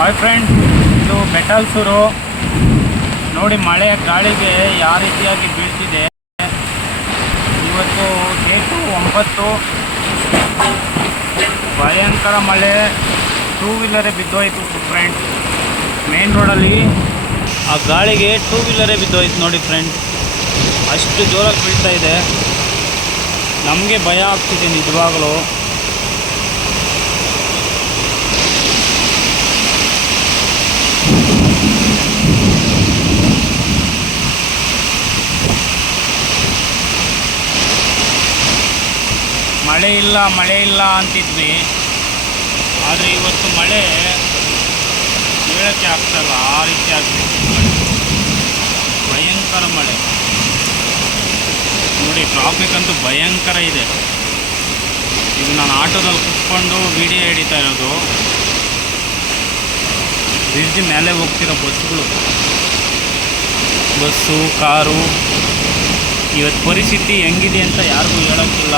Hi friends, ಇದು ಬೆಟಲ್ಸೂರು ನೋಡಿ. ಮಳೆ ಗಾಳಿಗೆ ಯಾವ ರೀತಿಯಾಗಿ ಬೀಳ್ತಿದೆ. ಇವತ್ತು ಡೇಟು 9. ಭಯಂಕರ ಮಳೆ. ಟೂ ವೀಲರೇ ಬಿದ್ದೋಯ್ತು ಫ್ರೆಂಡ್ಸ್. ಮೇನ್ ರೋಡಲ್ಲಿ ಆ ಗಾಳಿಗೆ ಟೂ ವೀಲರೇ ಬಿದ್ದೋಯ್ತು ನೋಡಿ ಫ್ರೆಂಡ್ಸ್. ಅಷ್ಟು ಜೋರಾಗಿ ಬೀಳ್ತಾ ಇದೆ. ನಮಗೆ ಭಯ ಆಗ್ತಿದೆ ನಿಜವಾಗಲೂ. ಮಳೆ ಇಲ್ಲ ಅಂತಿದ್ವಿ, ಆದರೆ ಇವತ್ತು ಮಳೆ ಹೇಳೋಕ್ಕೆ ಆಗ್ತಾಯಿಲ್ಲ, ಆ ರೀತಿ ಆಗ್ತಿತ್ತು ಮಳೆ. ಭಯಂಕರ ಮಳೆ ನೋಡಿ. ಟ್ರಾಫಿಕ್ ಅಂತೂ ಭಯಂಕರ ಇದೆ. ಇದು ನಾನು ಆಟೋದಲ್ಲಿ ಕುತ್ಕೊಂಡು ವಿಡಿಯೋ ಹಿಡಿತಾ ಇರೋದು. ಬ್ರಿಡ್ಜ್ ಮೇಲೆ ಹೋಗ್ತಿರೋ ಬಸ್ಸು ಕಾರು. ಇವತ್ತು ಪರಿಸ್ಥಿತಿ ಹೆಂಗಿದೆ ಅಂತ ಯಾರಿಗೂ ಹೇಳೋಕ್ಕಿಲ್ಲ.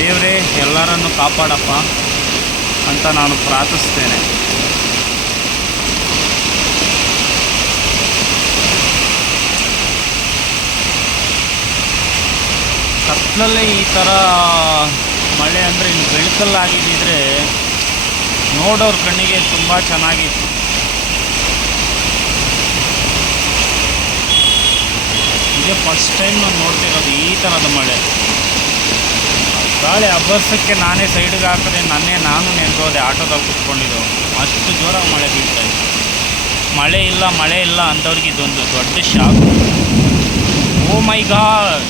ದೇವರೇ ಎಲ್ಲರನ್ನು ಕಾಪಾಡಪ್ಪ ಅಂತ ನಾನು ಪ್ರಾರ್ಥಿಸ್ತೇನೆ. ಕತ್ತಲಲ್ಲೇ ಈ ಥರ ಮಳೆ ಅಂದರೆ ಇನ್ನು ಬೆಳಕಲ್ಲಾಗಿದ್ದಿದ್ರೆ ನೋಡೋರ ಕಣ್ಣಿಗೆ ತುಂಬ ಚೆನ್ನಾಗಿತ್ತು. ಇದೇ ಫಸ್ಟ್ ಟೈಮ್ ನಾನು ನೋಡ್ತಿರೋದು ಈ ಥರದ ಮಳೆ. ಗಾಳಿ ಅಬ್ಬರ್ಸಕ್ಕೆ ನಾನೇ ಸೈಡ್ಗೆ ಹಾಕಿದೆ, ನಾನು ನೆನೆದೋದೆ ಆಟೋದಲ್ಲಿ ಕುತ್ಕೊಂಡಿದ್ದು. ಅಷ್ಟು ಜೋರಾಗಿ ಮಳೆ ಬೀಳ್ತಾ ಇತ್ತು. ಮಳೆ ಇಲ್ಲ ಅಂಥವ್ರಿಗೆ ಇದೊಂದು ದೊಡ್ಡ ಶಾಕ್. ಓ ಮೈ ಗಾಡ್.